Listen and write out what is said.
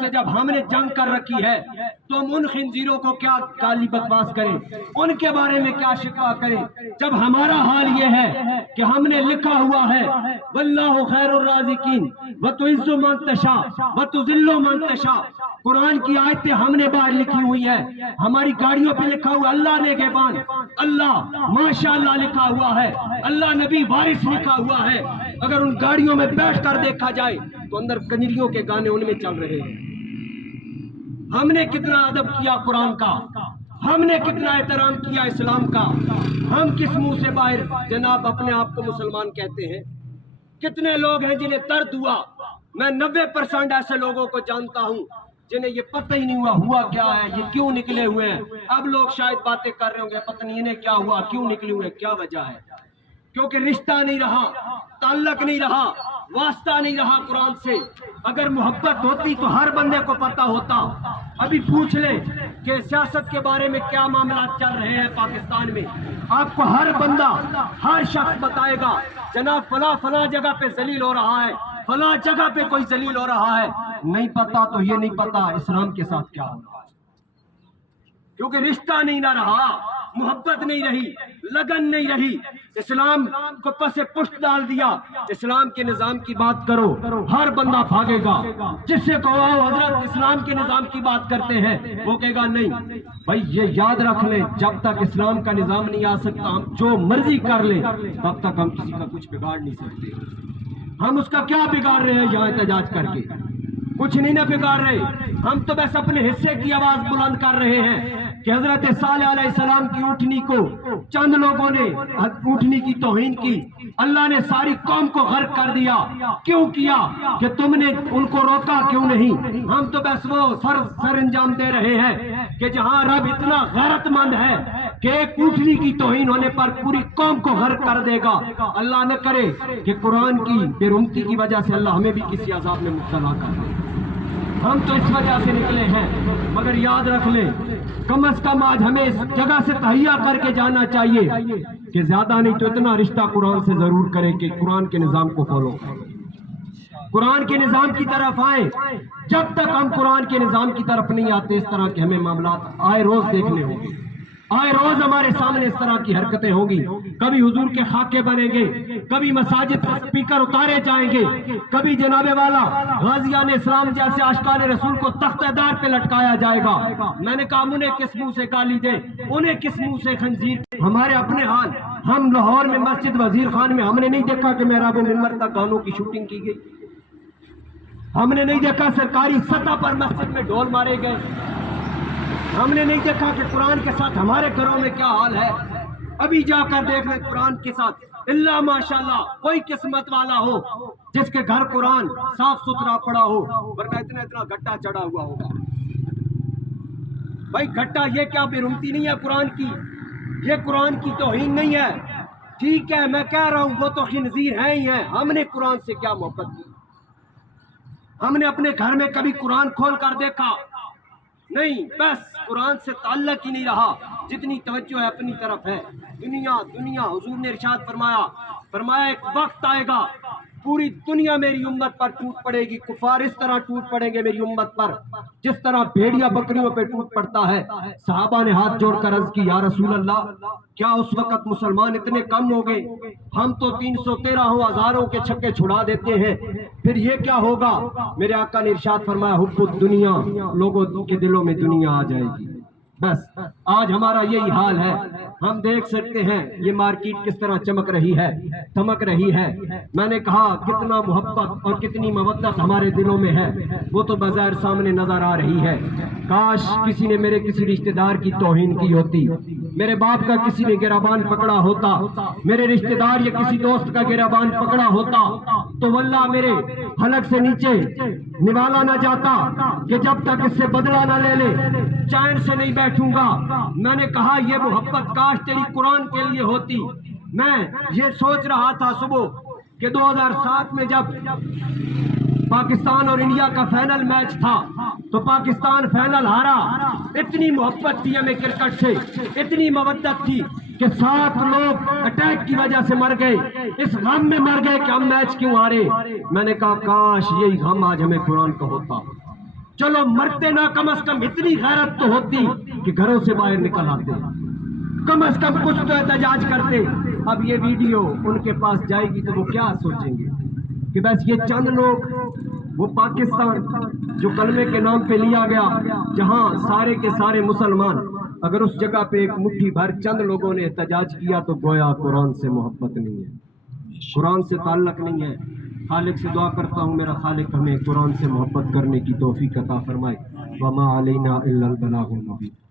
سے جب ہم نے جنگ کر رکھی ہے تو ہم ان خنزیروں کو کیا گالی بکواس کریں، ان کے بارے میں کیا شکوہ کریں، جب ہمارا حال یہ ہے کہ ہم نے لکھا ہوا ہے واللہ خیر الرازقین وتعز من تشاء وتذل من تشاء، قرآن کی آیتیں ہم نے باہر لکھی ہوئی ہے، ہماری گاڑیوں پہ لکھا ہوا اللہ نگہبان، اللہ ماشاءاللہ لکھا ہوا ہے، اللہ نبی وارث لکھا ہوا ہے۔ اگر ان گاڑیوں میں بیٹھ کر دیکھا جائے تو اندر کنجریوں کے گانے ان میں چل رہے ہیں۔ ہم نے کتنا ادب کیا قرآن کا، ہم نے کتنا احترام کیا اسلام کا، ہم کس منہ سے باہر جناب اپنے آپ کو مسلمان کہتے ہیں؟ کتنے لوگ ہیں جنہیں درد ہوا، میں 90% ایسے لوگوں کو جانتا ہوں جنہیں یہ پتہ ہی نہیں ہوا کیا ہے، یہ کیوں نکلے ہوئے ہیں۔ اب لوگ شاید باتیں کر رہے ہوں گے پتہ نہیں انہیں کیا ہوا، کیوں نکلے ہوئے، کیا وجہ ہے؟ کیونکہ رشتہ نہیں رہا، تعلق نہیں رہا، واسطہ نہیں رہا قرآن سے۔ اگر محبت ہوتی تو ہر بندے کو پتہ ہوتا۔ ابھی پوچھ لیں کہ سیاست کے بارے میں کیا معاملات چل رہے ہیں پاکستان میں، آپ کو ہر بندہ ہر شخص بتائے گا جناب فلاں جگہ پہ ذلیل ہو رہا ہے، فلاں جگہ پہ کوئی ذلیل ہو رہا ہے۔ نہیں پتا تو یہ نہیں پتا اسلام کے ساتھ کیا ہو رہا ہے، کیونکہ رشتہ نہیں نہ رہا، محبت نہیں رہی، لگن نہیں رہی، اسلام کو پس پشت ڈال دیا۔ اسلام کے نظام کی بات کرو ہر بندہ بھاگے گا، جس سے کہو حضرت اسلام کے نظام کی بات کرتے ہیں وہ کہے گا نہیں۔ بھائی یہ یاد رکھ لیں جب تک اسلام کا نظام نہیں آ سکتا ہم جو مرضی کر لیں تب تک ہم کسی کا کچھ بگاڑ نہیں سکتے۔ ہم اس کا کیا بگاڑ رہے ہیں یہاں احتجاج کر کے؟ کچھ نہیں نہ بگاڑ رہے، ہم تو بس اپنے حصے کی آواز بلند کر رہے ہیں کہ حضرت صالح علیہ السلام کی اونٹنی کو چند لوگوں نے اونٹنی کی توہین کی، اللہ نے ساری قوم کو غرق کر دیا۔ کیوں کیا کہ تم نے ان کو روکا کیوں نہیں؟ ہم تو بس وہ سر انجام دے رہے ہیں کہ جہاں رب اتنا غیرت مند ہے کہ ایک اونٹنی کی توہین ہونے پر پوری قوم کو غرق کر دے گا، اللہ نہ کرے کہ قرآن کی بے رحمتی کی وجہ سے اللہ ہمیں بھی کسی عذاب میں مبتلا کر دے۔ ہم تو اس وجہ سے نکلے ہیں، مگر یاد رکھ لیں کم از کم آج ہمیں اس جگہ سے تہیا کر کے جانا چاہیے کہ زیادہ نہیں تو اتنا رشتہ قرآن سے ضرور کریں کہ قرآن کے نظام کو فالو کریں، قرآن کے نظام کی طرف آئیں۔ جب تک ہم قرآن کے نظام کی طرف نہیں آتے اس طرح کے ہمیں معاملات آئے روز دیکھنے ہوں گے، آئے روز ہمارے سامنے اس طرح کی حرکتیں ہوں گی۔ کبھی حضور کے خاکے بنیں گے، کبھی مساجد سے سپیکر اتارے جائیں گے، کبھی جناب والا غازیان اسلام جیسے عاشقان رسول کو تختہ دار پہ لٹکایا جائے گا۔ میں نے کہا انہیں کس منہ سے گالی دیں، انہیں کس منہ سے خنزیر؟ ہمارے اپنے حال، ہم لاہور میں مسجد وزیر خان میں ہم نے نہیں دیکھا کہ محراب و منبر تک گانوں کی شوٹنگ کی گئی، ہم نے نہیں دیکھا سرکاری سطح پر مسجد میں ڈھول مارے گئے، ہم نے نہیں دیکھا کہ قرآن کے ساتھ ہمارے گھروں میں کیا حال ہے۔ ابھی جا کر دیکھ لیں قرآن کے ساتھ، اللہ ماشاءاللہ کوئی قسمت والا ہو جس کے گھر قرآن صاف ستھرا پڑا ہو، ورنہ اتنا گھٹا چڑھا ہوا ہوگا۔ بھائی گھٹا یہ کیا بے رحمتی نہیں ہے قرآن کی، یہ قرآن کی توہین نہیں ہے۔ ٹھیک ہے میں کہہ رہا ہوں وہ تو خنزیر ہیں ہی ہیں، ہم نے قرآن سے کیا محبت کی؟ ہم نے اپنے گھر میں کبھی قرآن کھول کر دیکھا؟ نہیں، بس قرآن سے تعلق ہی نہیں رہا، جتنی توجہ ہے اپنی طرف ہے۔ دنیا حضور نے ارشاد فرمایا ایک وقت آئے گا پوری دنیا میری امت پر ٹوٹ پڑے گی، کفار اس طرح ٹوٹ پڑیں گے میری امت پر جس طرح بھیڑیا بکریوں پہ ٹوٹ پڑتا ہے۔ صحابہ نے ہاتھ جوڑ کر عرض کی یا رسول اللہ کیا اس وقت مسلمان اتنے کم ہو گئے؟ ہم تو 313 ہزاروں کے چھکے چھڑا دیتے ہیں، پھر یہ کیا ہوگا؟ میرے آقا نے ارشاد فرمایا حب الدنیا، لوگوں کے دلوں میں دنیا آ جائے گی۔ بس آج ہمارا یہی حال ہے، ہم دیکھ سکتے ہیں یہ مارکیٹ کس طرح چمک رہی ہے، تمک رہی ہے۔ میں نے کہا کتنا محبت اور کتنی مودت ہمارے دلوں میں ہے وہ تو بظاہر سامنے نظر آ رہی ہے۔ کاش کسی نے میرے کسی رشتہ دار کی توہین کی ہوتی، میرے باپ کا کسی نے گریبان پکڑا ہوتا، میرے رشتہ دار یا کسی دوست کا گریبان پکڑا ہوتا تو واللہ میرے حلق سے نیچے نوالا نہ جاتا کہ جب تک اس سے بدلہ نہ لے لے چین سے نہیں بیٹھوں گا۔ میں نے کہا یہ محبت کاش تیری قرآن کے لیے ہوتی۔ میں یہ سوچ رہا تھا صبح کہ 2007 میں جب پاکستان اور انڈیا کا فائنل میچ تھا تو پاکستان فائنل ہارا، اتنی محبت تھی ہمیں کرکٹ سے، اتنی مودت تھی کہ 7 لوگ اٹیک کی وجہ سے مر گئے، اس غم میں مر گئے کہ ہم میچ کیوں ہارے۔ میں نے کہا کاش یہی غم آج ہمیں قرآن کا ہوتا، چلو مرتے نہ کم از کم اتنی غیرت تو ہوتی کہ گھروں سے باہر نکل آتے، کم از کم کچھ تو احتجاج کرتے۔ اب یہ ویڈیو ان کے پاس جائے گی تو وہ کیا سوچیں گے کہ بس یہ چند لوگ، وہ پاکستان جو کلمے کے نام پہ لیا گیا، جہاں سارے کے سارے مسلمان، اگر اس جگہ پہ ایک مٹھی بھر چند لوگوں نے احتجاج کیا تو گویا قرآن سے محبت نہیں ہے، قرآن سے تعلق نہیں ہے۔ خالق سے دعا کرتا ہوں میرا خالق ہمیں قرآن سے محبت کرنے کی توفیق عطا فرمائے۔ وما علینا الا البلاغ المبین۔